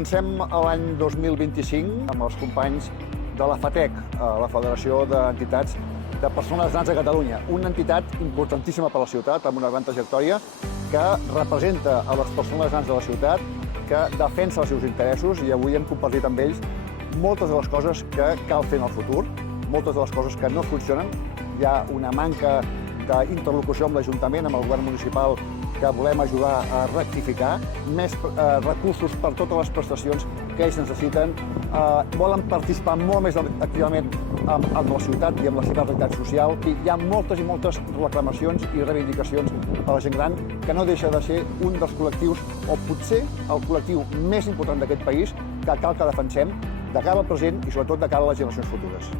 Comencem l'any 2025 amb els companys de la FATEC, la Federació d'Entitats de Persones Grans de Catalunya, una entitat importantíssima per a la ciutat, amb una gran trajectòria, que representa a les persones grans de la ciutat, que defensa els seus interessos, i avui hem compartit amb ells moltes de les coses que cal fer en el futur, moltes de les coses que no funcionen. Hi ha una manca d'interlocució amb l'Ajuntament, amb el govern municipal, que volem ajudar a rectificar, més recursos per totes les prestacions que ells necessiten, volen participar molt més activament amb la ciutat i amb la seva realitat social. Hi ha moltes i moltes reclamacions i reivindicacions a la gent gran, que no deixa de ser un dels col·lectius, o potser el col·lectiu més important d'aquest país, que cal que defensem de cara al present i sobretot de cara a les generacions futures.